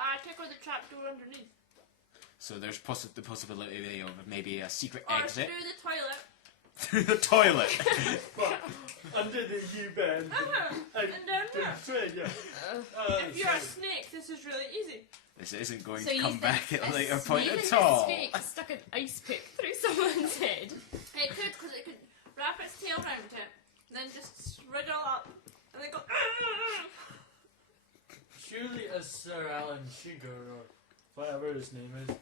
attic or the trapdoor underneath. So there's the possibility of maybe a secret Or exit. through the toilet. Through the toilet! But under the U-bend. And down there. Train, yeah. If you're a snake, this is really easy. This isn't going So to you come think back at a later point Even at the all. snake stuck an ice pick through someone's head. It could, because it could wrap its tail around it, then just wriggle up, and then go. Surely as Sir Alan Sugar, or whatever his name is,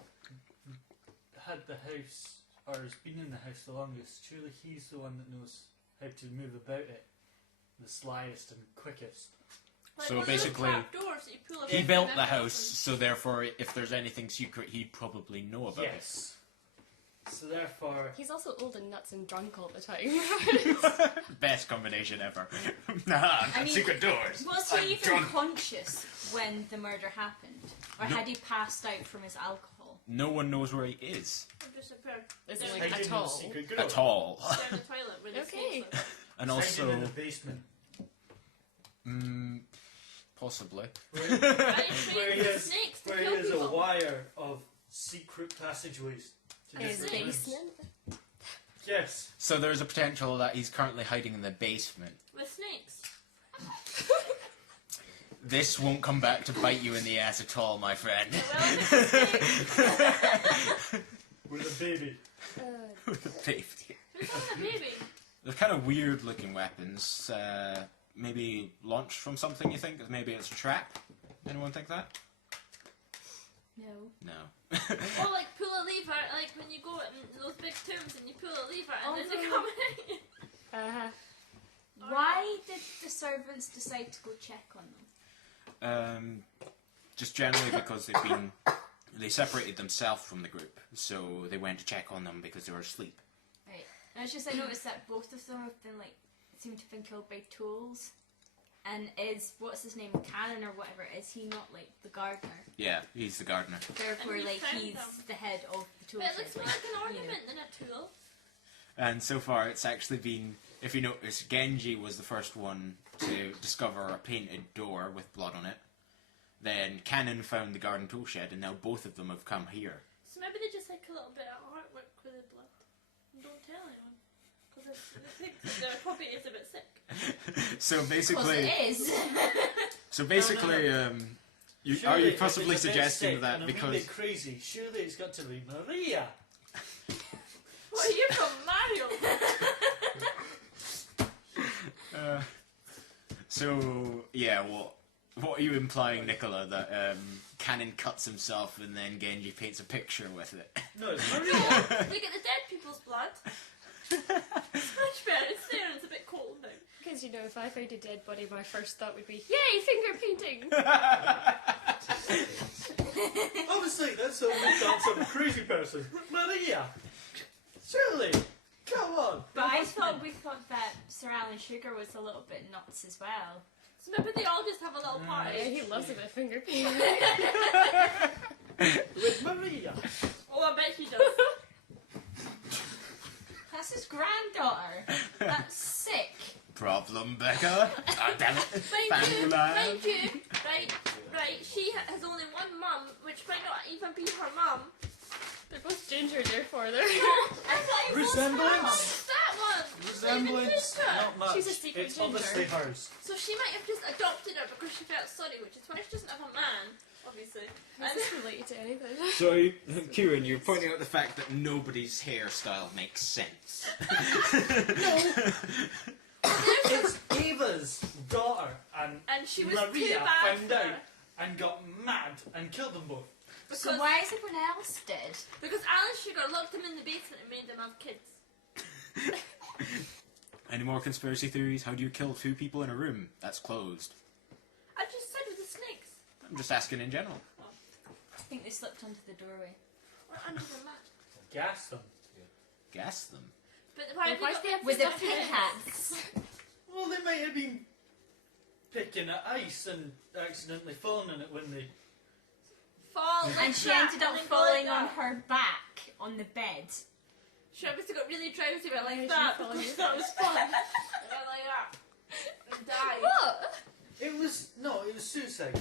had the house, or has been in the house the longest, surely he's the one that knows how to move about it the slyest and quickest. Like So one of those basically, trapdoors that you pull He open built and the then it house, so therefore, if there's anything secret, he'd probably know about Yes. So therefore, He's also old and nuts and drunk all the time. it. Best combination ever. Nah, I mean, secret doors. Was I'm he even drunk. conscious when the murder happened? Or No. had he passed out from his alcohol? No one knows where he is. It disappeared. Is Yeah. it I like didn't at know all? secret girl. At all. Down the toilet where the Okay. snakes live. And Hiding also, in the basement. possibly. Right, Where he train has, snakes to where he kill has a people. wire of secret passageways to His different rooms. basement? Yes. So there's a potential that he's currently hiding in the basement. With snakes. This won't come back to bite you in the ass at all, my friend. Well, if it's snakes, With a baby. With a baby. who's having a baby? They're kind of weird looking weapons. Maybe launched from something, you think? Maybe it's a trap? Anyone think that? No. No. Or like pull a lever, like when you go in those big tombs and you pull a lever and then they Also- come at you. Uh-huh. Why did the servants decide to go check on them? Just generally because they separated themselves from the group, so they went to check on them because they were asleep. Right. And it's just I noticed that both of them have been seem to have been killed by tools. And is what's his name, Cannon or whatever, is he not like the gardener? Yeah, he's the gardener. Therefore, And he like found he's them. the head of the tool But it shed, looks more like an ornament than a tool. And so far, it's actually been, if you notice, Genji was the first one to discover a painted door with blood on it. Then Cannon found the garden tool shed, and now both of them have come here. So maybe they just like a little bit of artwork with the blood. And don't tell anyone. Because they think that their puppy is a bit sick. So Because basically, it is. so basically, are you Surely, possibly if it's a bit suggesting sick that and a because wee bit crazy, surely it's got to be Maria. What are you from Mario? so yeah, what are you implying, Nicola? That Cannon cuts himself and then Genji paints a picture with it. No, it's Maria. Look at the dead people's blood. It's much better. It's there and it's a bit cold now. Because, you know, if I found a dead body, my first thought would be, yay, finger painting! Obviously, that's the only thoughts of a crazy person. Maria. Surely. Come on. But we thought that Sir Alan Sugar was a little bit nuts as well. So maybe they all just have a little Yeah, party. he loves a bit of finger painting. With Maria. Oh, I bet he does. That's his granddaughter. That's sick. Problem, Becca. Ah, damn it. Mind you, Fangula. right, she has only one mum, which might not even be her mum. They're both ginger, therefore they're... Resemblance? That one! Resemblance? Not much. She's a secret It's ginger. obviously hers. So she might have just adopted her because she felt sorry, which is why she doesn't have a man, obviously. Is this related to anything? So, Kieran, you're pointing out the fact that nobody's hairstyle makes sense. It's Eva's daughter, And she was Maria too bad found for out her. and got mad and killed them both. So Because, why is everyone else dead? because Alan Sugar locked them in the basement and made them have kids. Any more conspiracy theories? How do you kill two people in a room that's closed? I just said with the snakes. I'm just asking in general. I think they slipped onto the doorway. Or under the mat. Gas them. Gas them. But why Why have do they they have got With a stuff in it? pickaxe. Well, they might have been picking at ice and accidentally falling in it when they... Fall like And she that, ended up and then go falling like on that. her back on the bed. She obviously got really drowsy, but Why like did that she fall on because your that was fun. And I like that. And died. What? It was... No, it was suicide.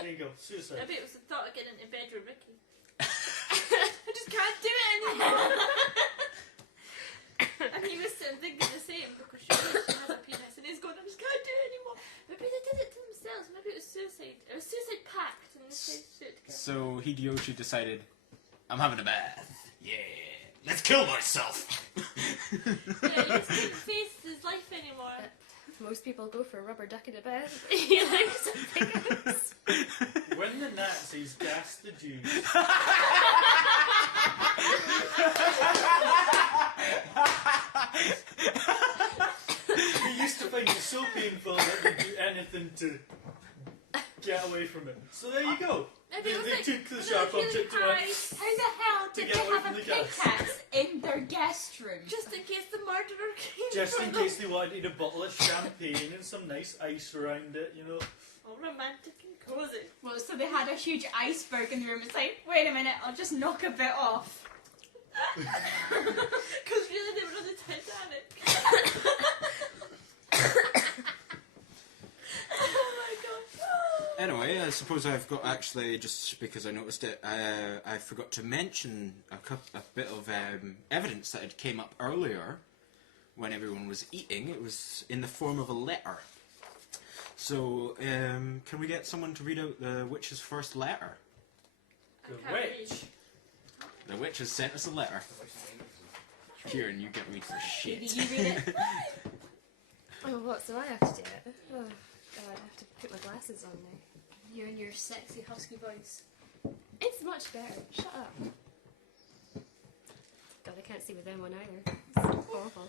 There you go. Suicide. Maybe it was the thought of getting into bed with Ricky. I just can't do it anymore. And he was sitting thinking the same because she has a penis and he's going, I just can't do it anymore. Maybe they did it to themselves. Maybe it was suicide. It was suicide pact and they decided to do it together. So Hideyoshi decided, I'm having a bath. Yeah, let's kill myself. Yeah, he just couldn't face his life anymore. Most people go for a rubber duck in a bed. He likes something else. When the Nazis gassed the Jews, he used to find it so painful that he'd do anything to get away from it. So there you go. Maybe it was They like took the when sharp they were object feeling away. high, How the hell To did get they away have from a the gas. pickaxe in their guest room? just in case the murderer came. Just for in them. case they wanted a bottle of champagne and some nice ice around it, you know. All romantic and cozy. Well, so they had a huge iceberg in the room. It's like, wait a minute, I'll just knock a bit off. Because really they were on the Titanic. Oh my god. Anyway, I suppose I've got actually, just because I noticed it, I forgot to mention a bit of evidence that had came up earlier when everyone was eating. It was in the form of a letter. So, can we get someone to read out the witch's first letter? The I can't witch. read. The witch has sent us a letter. Kieran, you get me to the Did shit. you read it? Oh, what? So I have to do it? Oh, God, I have to put my glasses on now. You and your sexy husky voice. It's much better. Shut up. God, I can't see with them on either. It's awful.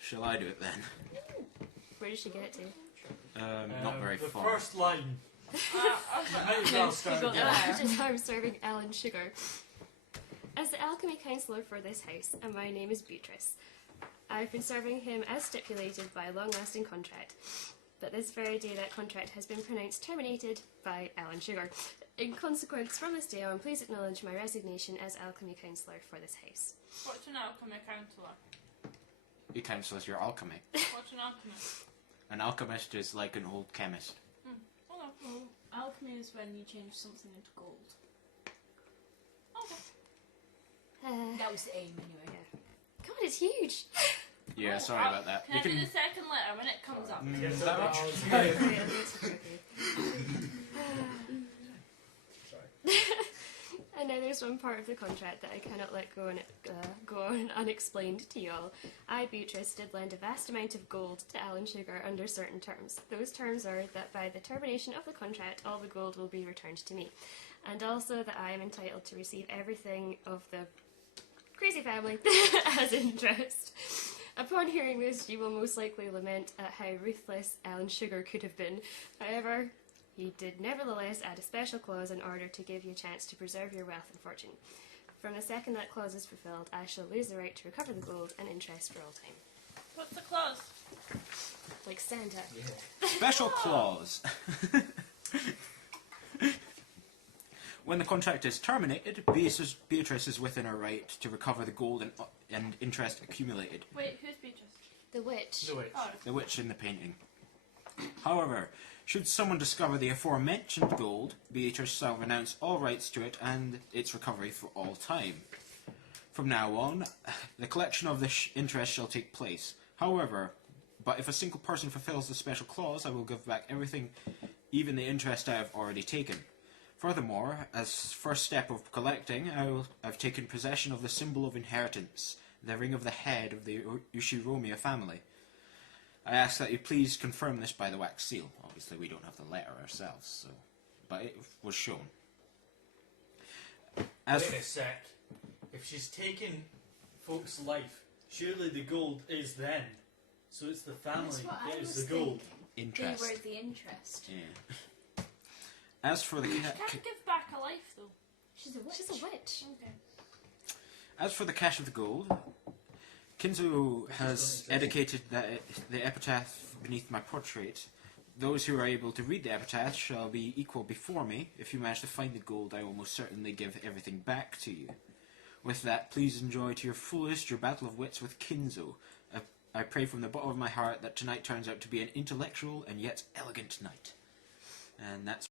Shall I do it then? Where did she get to? Not very The far. first line. Okay. You might as well start got again. that. Just how I'm serving Alan Sugar. As the alchemy counselor for this house, and my name is Beatrice. I've been serving him as stipulated by a long-lasting contract, but this very day that contract has been pronounced terminated by Alan Sugar. In consequence, from this day on, please acknowledge my resignation as alchemy counselor for this house. What's an alchemy counselor? He counsels your alchemy. What's an alchemist? An alchemist is like an old chemist. Oh no. Alchemy is when you change something into gold. Okay. That was the aim, anyway. God, it's huge! Yeah, Oh, sorry about that. Can I do the second letter when it comes up? Mm, Yes, that that much? was- Okay, okay. And now there's one part of the contract that I cannot let go on unexplained to y'all. I, Beatrice, did lend a vast amount of gold to Alan Sugar under certain terms. Those terms are that by the termination of the contract, all the gold will be returned to me, and also that I am entitled to receive everything of the crazy family as interest. Upon hearing this, you will most likely lament at how ruthless Alan Sugar could have been. However, he did nevertheless add a special clause in order to give you a chance to preserve your wealth and fortune. From the second that clause is fulfilled, I shall lose the right to recover the gold and interest for all time. What's the clause? Like Santa. Special clause. When the contract is terminated, Beatrice is within her right to recover the gold and interest accumulated. Wait, who's Beatrice? The witch. The witch. Oh, The witch in the painting. However, should someone discover the aforementioned gold, Beatrice shall renounce all rights to it and its recovery for all time. From now on, the collection of the interest shall take place. However, but if a single person fulfills the special clause, I will give back everything, even the interest I have already taken. Furthermore, as first step of collecting, I've taken possession of the symbol of inheritance, the ring of the head of the Ushiromiya family. I ask that you please confirm this by the wax seal. Obviously, we don't have the letter ourselves, so, but it was shown. As Wait a sec. If she's taken folks' life, surely the gold is them. So it's the family That's what that I is was the gold. thinking. interest, They were the interest. yeah. As for the She can't give back a life though. She's a witch. She's a witch. Okay. As for the cache of the gold, Kinzo has dedicated the epitaph beneath my portrait. Those who are able to read the epitaph shall be equal before me. If you manage to find the gold, I will most certainly give everything back to you. With that, please enjoy to your fullest your battle of wits with Kinzo. I pray from the bottom of my heart that tonight turns out to be an intellectual and yet elegant night. And that's